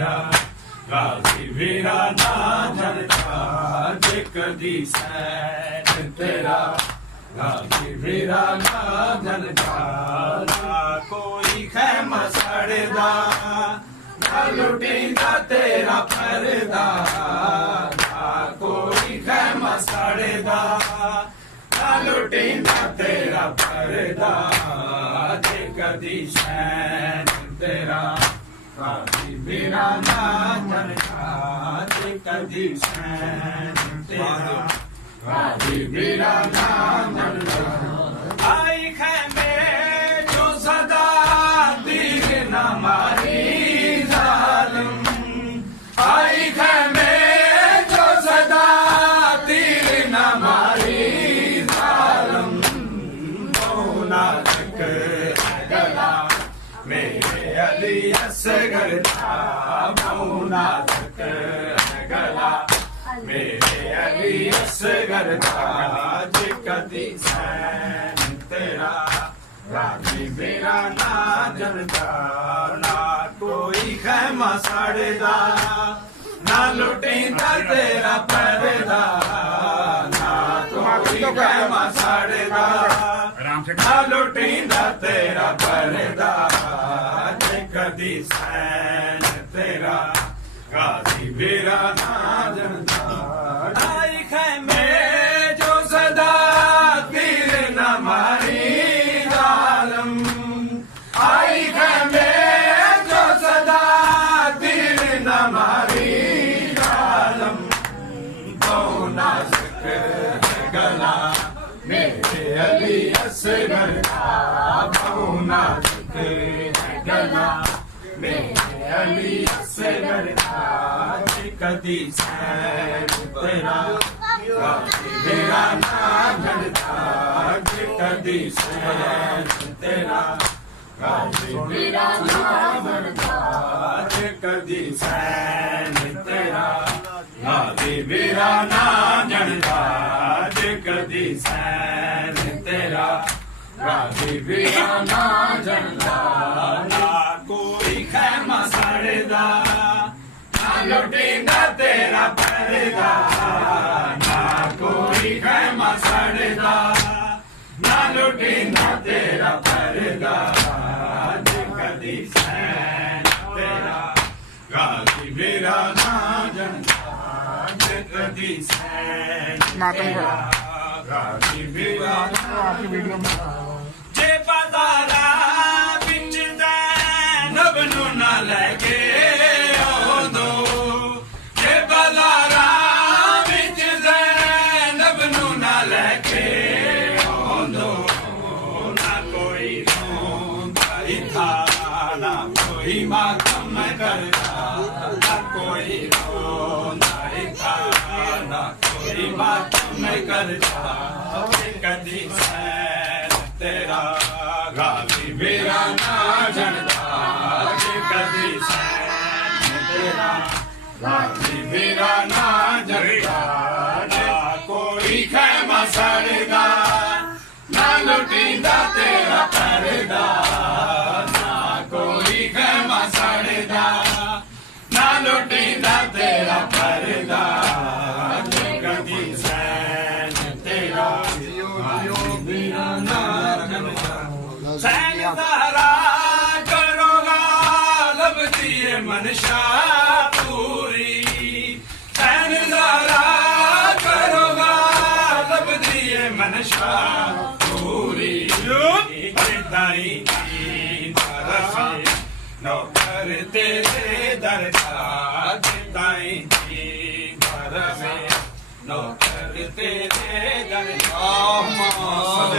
ਤੇਰਾ ਗਾਜ਼ੀ ਵੀਰਾ ਨਾ ਜਨਤਾ ਜੇ ਕਦੀ ਸੈਨ ਤੇਰਾ ਗਾਜ਼ੀ ਵੀਰਾ ਨਾ ਜਨਤਾ ਨਾ ਕੋਈ ਖੈਮਾ ਸੜਦਾ ਨਾ ਲੁਟੀਂਦਾ ਤੇਰਾ ਪਰਦਾ ਨਾ ਕੋਈ ਖੈਮਾ ਸੜਦਾ ਨਾ ਲੁਟੀਂਦਾ ਤੇਰਾ ਪਰਦਾ ਜੇ ਕਦੀ ਸੈਨ ਤੇਰਾ ਗਾਜ਼ੀ ਵੀਰਾ ਨਾ ਜਨਤਾ ਜੇ ਕਦੀ ਸੈਨ ਤੇਰਾ ਗਾਜ਼ੀ ਵੀਰਾ ਨਾ ਜਨਤਾ ਆਈ ਖੈਮੇ ਜੋ ਸਦਾ ਤੀਰ ਨਾ ਮਾਰੀ ਜ਼ਾਲਮ ਆਈ ਖੈਮੇ ਜੋ ਸਦਾ ਤੀਰ ਨਾ ਮਾਰੀ ਜ਼ਾਲਮ ਮੌਲਾ ਤੱਕ ਗਲਾ ਮੇਰੇ ਅਲੀ ਅਸਗਰ ਦਾ ਮੌਲਾ ਤੱਕ ਗਲਾ ਮੇਰੇ ਅਲੀ ਅਸਗਰ ਦਾ ਜੇ ਕਦੀ ਸੈਨ ਤੇਰਾ ਗਾਜ਼ੀ ਵੀਰਾ ਨਾ ਜਨਤਾ ਨਾ ਕੋਈ ਖੈਮਾ ਸੜਦਾ ਨਾ ਲੁਟੀਂਦਾ ਤੇਰਾ ਪਰਦਾ ਨਾ ਕੋਈ ਖੈਮਾ ਸੜਦਾ ਨਾ ਲੁਟੀਂਦਾ ਤੇਰਾ ਪਰਦਾ ਜੇ ਕਦੀ ਸੈਨ ਤੇਰਾ ਗਾਜ਼ੀ ਵੀਰਾ ਨਾ ਜਨਤਾ ਆਈ ਖੈਮੇ ਜੋ ਸਦਾ ਤੀਰ ਨਾ ਮਾਰੀ ਜ਼ਾਲਮ ਆਈ ਖੈਮੇ ਜੋ ਸਦਾ ਤੀਰ ਨਾ ਮਾਰੀ ਜ਼ਾਲਮ ਬਹੁ ਨਾਜ਼ੁਕ ਗਲਾ ਮੇਰੇ ਅਲੀ ਅਸਗਰ ਦਾ ਬਹੁ ਨਾਜ਼ੁਕ ਗਲਾ ਮੇਰੇ ਅਲੀ ਅਸਗਰ ਦਾ ਜੇ ਕਦੀ ਸੈਨ ਤੇਰਾ ਗਾਜ਼ੀ ਵੀਰਾ ਨਾ ਜਨਤਾ ਜੇ ਕਦੀ ਸੈਨ ਤੇਰਾ ਗਾਜ਼ੀ ਵੀਰਾ ਨਾ ਜਨਤਾ ਜੇ ਕਦੀ ਸੈਨ ਤੇਰਾ ਗਾਜ਼ੀ ਵੀਰਾ ਨਾ ਜਨਤਾ ਜੇ ਕਦੀ ਸੈਨ ਤੇਰਾ ਗਾਜ਼ੀ ਵੀਰਾ ਨਾ ਜਨਤਾ ਨਾ ਕੋਈ ਖੈਮਾ ਸੜਦਾ ਨਾ ਲੁਟੀਂਦਾ ਤੇਰਾ ਪਰਦਾ ਨਾ ਕੋਈ ਖੈਮਾ ਸੜਦਾ ਨਾ ਲੁਟੀਂਦਾ ਤੇਰਾ ਪਰਦਾ ਜੇ ਕਦੀ ਸੈਨ ਤੇਰਾ ਗਾਜ਼ੀ ਵੀਰਾ ਨਾ ਜਨਤਾ ਜੇ ਕਦੀ ਸੈਨ ਤੇਰਾ ਗਾਜ਼ੀ ਵੀਰਾ ਨਾ ਜੇ ਬਾਜ਼ਾਰਾਂ ਵਿੱਚ ਜ਼ੈਨਬ ਨੂੰ ਨਾ ਲੈ ਕੇ ਆਉਂਦੋ ਜੇ ਬਾਜ਼ਾਰਾਂ ਵਿੱਚ ਜ਼ੈਨਬ ਨੂੰ ਨਾ ਲੈ ਕੇ ਆਉਂਦੋ ਨਾ ਕੋਈ ਰੋਂਦਾ ਇਥਾ ਨਾ ਕੋਈ ਮਾਤਮ ਕਰਦਾ ਨਾ ਕੋਈ ਰੋਂਦਾ ਇਥਾ ਨਾ ਕੋਈ ਮਾਤਮ ਕਰਦਾ ਕਦੀ ਸੈਨ ਤੇਰਾ ਗਾਜ਼ੀ ਵੀਰਾ ਨਾ ਜਨਤਾ ਜੇ ਕਦੀ ਸੈਨ ਤੇਰਾ ਗਾਜ਼ੀ ਵੀਰਾ ਨਾ ਜਨਤਾ ਨਾ ਕੋਈ ਖੈਮਾ ਸੜਦਾ ਨਾ ਲੁਟੀਂਦਾ ਤੇਰਾ ਪਰਦਾ ਨਾ ਕੋਈ ਖੈਮਾ ਸੜਦਾ ਨਾ ਲੁਟੀਂਦਾ ਤੇਰਾ ਪਰਦਾ ਜੇ ਕਦੀ ਸੈਨ ਤੇਰਾ ਗਾਜ਼ੀ ਵੀਰਾ ਨਾ ਜਨਤਾ ਸੈਨ ਜ਼ਾਰਾ ਕਰੋਗਾ ਲੱਭਦੀ ਏ ਮਨਸ਼ਾ ਪੂਰੀ ਸੈਨ ਜ਼ਾਰਾ ਕਰੋਗਾ ਲੱਭਦੀ ਏ ਮਨਸ਼ਾ ਪੂਰੀ ਦਾਈ ਦਰਸੇ ਨੌਕਰ ਤੇਰੇ ਦਰਦਾ ਦਾਈ ਦਰਸੇ ਨੌਕਰ ਤੇਰੇ ਦਰਦਾ ਮੁਹੰਮਦ